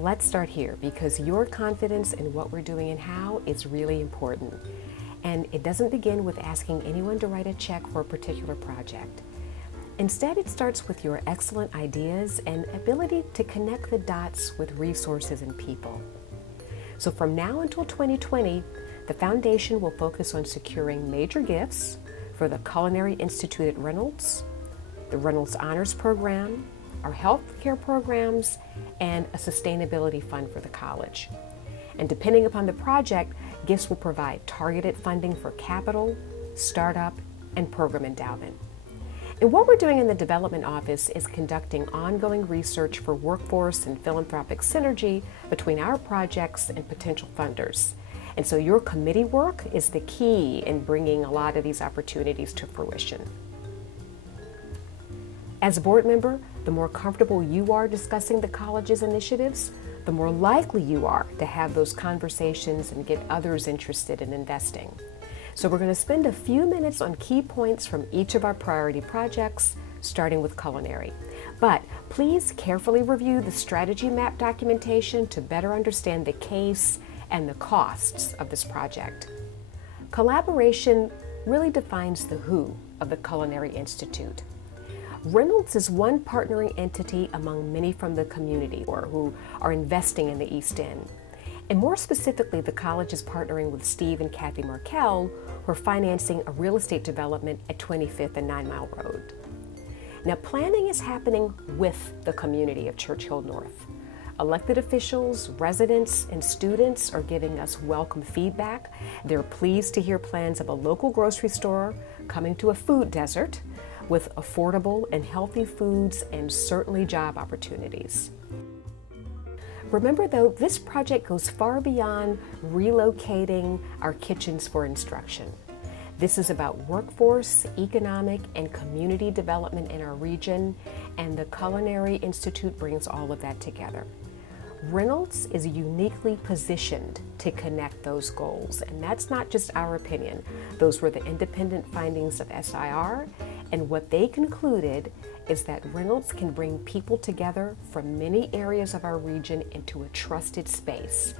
Let's start here because your confidence in what we're doing and how is really important. And it doesn't begin with asking anyone to write a check for a particular project. Instead, it starts with your excellent ideas and ability to connect the dots with resources and people. So from now until 2020, the Foundation will focus on securing major gifts for the Culinary Institute at Reynolds, the Reynolds Honors Program, our healthcare programs, and a sustainability fund for the college. And depending upon the project, gifts will provide targeted funding for capital, startup, and program endowment. And what we're doing in the development office is conducting ongoing research for workforce and philanthropic synergy between our projects and potential funders. And so your committee work is the key in bringing a lot of these opportunities to fruition. As a board member, the more comfortable you are discussing the college's initiatives, the more likely you are to have those conversations and get others interested in investing. So we're going to spend a few minutes on key points from each of our priority projects, starting with culinary. But please carefully review the strategy map documentation to better understand the case and the costs of this project. Collaboration really defines the who of the Culinary Institute. Reynolds is one partnering entity among many from the community or who are investing in the East End. And more specifically, the college is partnering with Steve and Kathy Markell, who are financing a real estate development at 25th and 9 Mile Road. Now, planning is happening with the community of Churchill North. Elected officials, residents, and students are giving us welcome feedback. They're pleased to hear plans of a local grocery store coming to a food desert with affordable and healthy foods and certainly job opportunities. Remember though, this project goes far beyond relocating our kitchens for instruction. This is about workforce, economic, and community development in our region, and the Culinary Institute brings all of that together. Reynolds is uniquely positioned to connect those goals, and that's not just our opinion. Those were the independent findings of SIR, and what they concluded is that Reynolds can bring people together from many areas of our region into a trusted space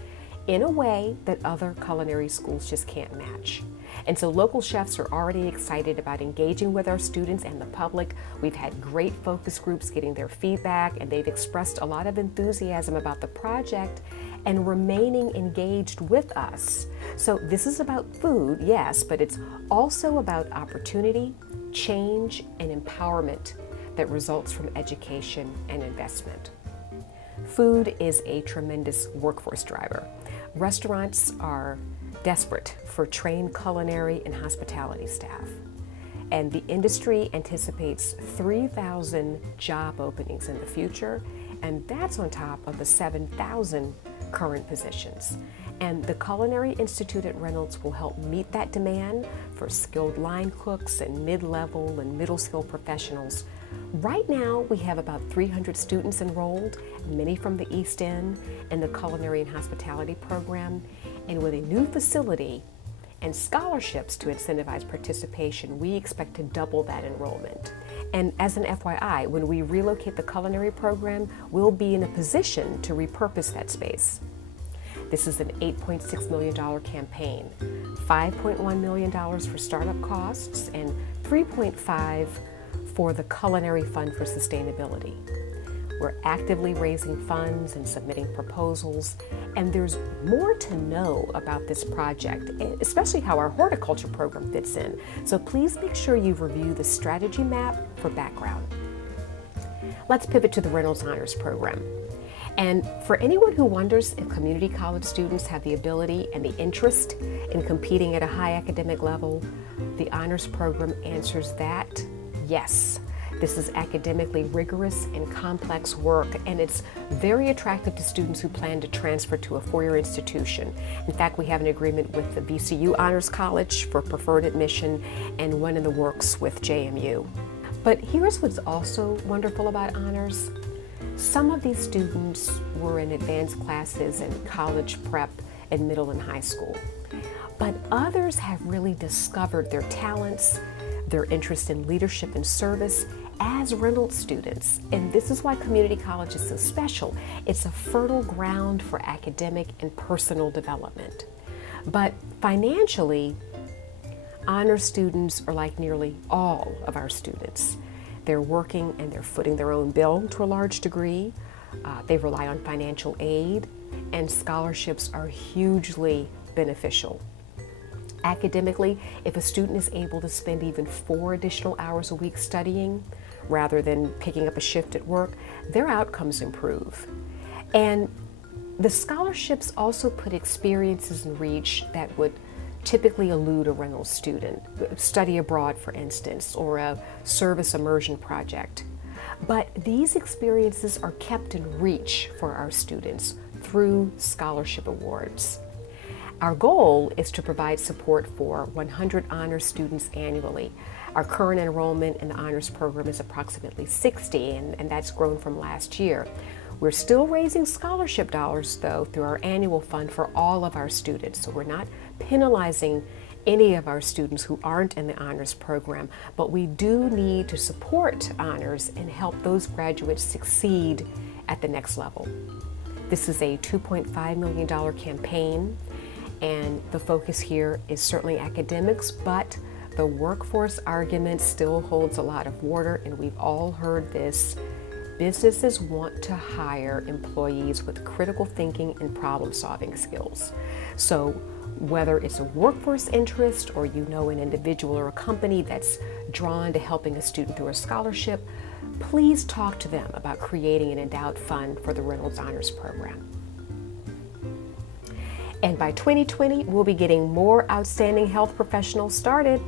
in a way that other culinary schools just can't match. And so local chefs are already excited about engaging with our students and the public. We've had great focus groups getting their feedback, and they've expressed a lot of enthusiasm about the project and remaining engaged with us. So this is about food, yes, but it's also about opportunity, change, and empowerment that results from education and investment. Food is a tremendous workforce driver. Restaurants are desperate for trained culinary and hospitality staff. And the industry anticipates 3,000 job openings in the future, and that's on top of the 7,000 current positions. And the Culinary Institute at Reynolds will help meet that demand for skilled line cooks and mid-level and middle-skill professionals. Right now, we have about 300 students enrolled, many from the East End, in the Culinary and Hospitality program. And with a new facility and scholarships to incentivize participation, we expect to double that enrollment. And as an FYI, when we relocate the culinary program, we'll be in a position to repurpose that space. This is an $8.6 million campaign, $5.1 million for startup costs, and $3.5 for the Culinary Fund for Sustainability. We're actively raising funds and submitting proposals, and there's more to know about this project, especially how our horticulture program fits in. So please make sure you review the strategy map for background. Let's pivot to the Reynolds Honors Program. And for anyone who wonders if community college students have the ability and the interest in competing at a high academic level, the Honors Program answers that yes. This is academically rigorous and complex work, and it's very attractive to students who plan to transfer to a four-year institution. In fact, we have an agreement with the VCU Honors College for preferred admission and one in the works with JMU. But here's what's also wonderful about honors. Some of these students were in advanced classes in college prep and middle and high school. But others have really discovered their talents, their interest in leadership and service, as Reynolds students. And this is why community college is so special. It's a fertile ground for academic and personal development. But financially, honor students are like nearly all of our students. They're working and they're footing their own bill to a large degree. They rely on financial aid, and scholarships are hugely beneficial. Academically, if a student is able to spend even 4 additional hours a week studying, rather than picking up a shift at work, their outcomes improve. And the scholarships also put experiences in reach that would typically elude a Reynolds student, study abroad, for instance, or a service immersion project. But these experiences are kept in reach for our students through scholarship awards. Our goal is to provide support for 100 honors students annually. Our current enrollment in the honors program is approximately 60, and that's grown from last year. We're still raising scholarship dollars, though, through our annual fund for all of our students. So we're not penalizing any of our students who aren't in the honors program, but we do need to support honors and help those graduates succeed at the next level. This is a $2.5 million campaign, and the focus here is certainly academics, but the workforce argument still holds a lot of water, and we've all heard this. Businesses want to hire employees with critical thinking and problem-solving skills. So whether it's a workforce interest or you know an individual or a company that's drawn to helping a student through a scholarship, please talk to them about creating an endowed fund for the Reynolds Honors Program. And by 2020, we'll be getting more outstanding health professionals started.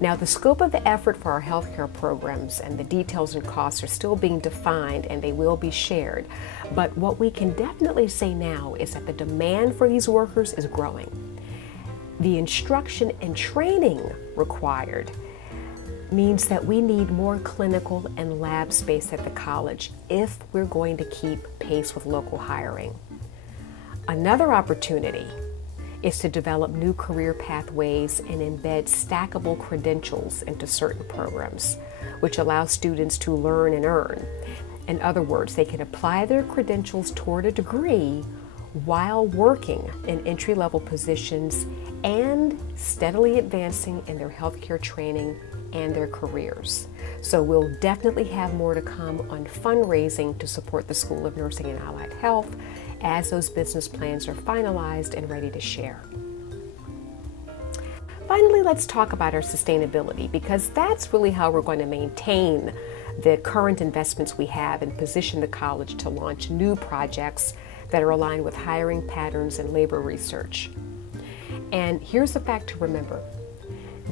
Now, the scope of the effort for our healthcare programs and the details and costs are still being defined, and they will be shared. But what we can definitely say now is that the demand for these workers is growing. The instruction and training required means that we need more clinical and lab space at the college if we're going to keep pace with local hiring. Another opportunity is to develop new career pathways and embed stackable credentials into certain programs, which allow students to learn and earn. In other words, they can apply their credentials toward a degree while working in entry-level positions and steadily advancing in their healthcare training and their careers. So we'll definitely have more to come on fundraising to support the School of Nursing and Allied Health as those business plans are finalized and ready to share. Finally, let's talk about our sustainability, because that's really how we're going to maintain the current investments we have and position the college to launch new projects that are aligned with hiring patterns and labor research. And here's the fact to remember.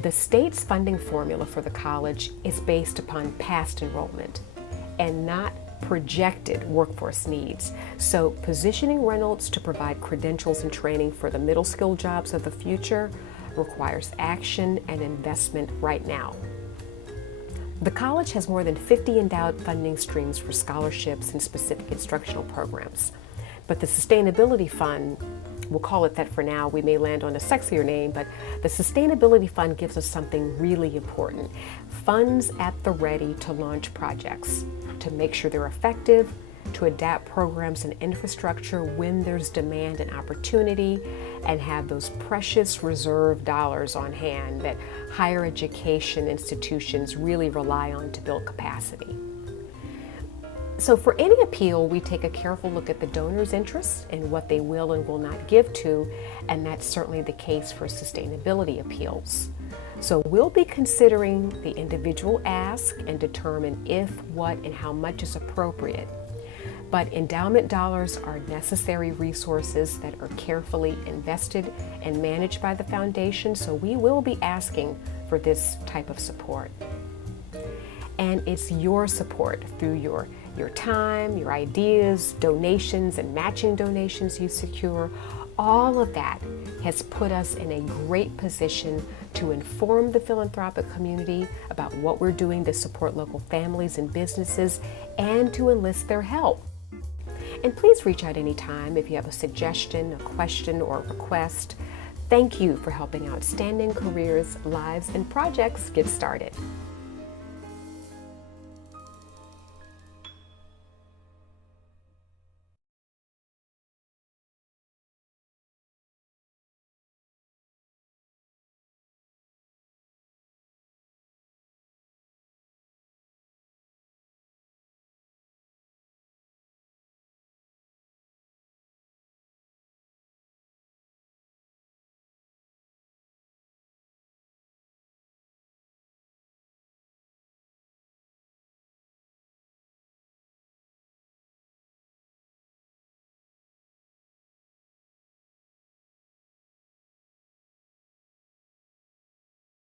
The state's funding formula for the college is based upon past enrollment and not projected workforce needs. So positioning Reynolds to provide credentials and training for the middle skill jobs of the future requires action and investment right now. The college has more than 50 endowed funding streams for scholarships and specific instructional programs. But the Sustainability Fund, we'll call it that for now, we may land on a sexier name, but the Sustainability Fund gives us something really important. Funds at the ready to launch projects, to make sure they're effective, to adapt programs and infrastructure when there's demand and opportunity, and have those precious reserve dollars on hand that higher education institutions really rely on to build capacity. So for any appeal, we take a careful look at the donor's interests and what they will and will not give to, and that's certainly the case for sustainability appeals. So we'll be considering the individual ask and determine if, what, and how much is appropriate. But endowment dollars are necessary resources that are carefully invested and managed by the foundation, so we will be asking for this type of support. And it's your support through your time, your ideas, donations, and matching donations you secure. All of that has put us in a great position to inform the philanthropic community about what we're doing to support local families and businesses and to enlist their help. And please reach out anytime if you have a suggestion, a question, or a request. Thank you for helping outstanding careers, lives, and projects get started.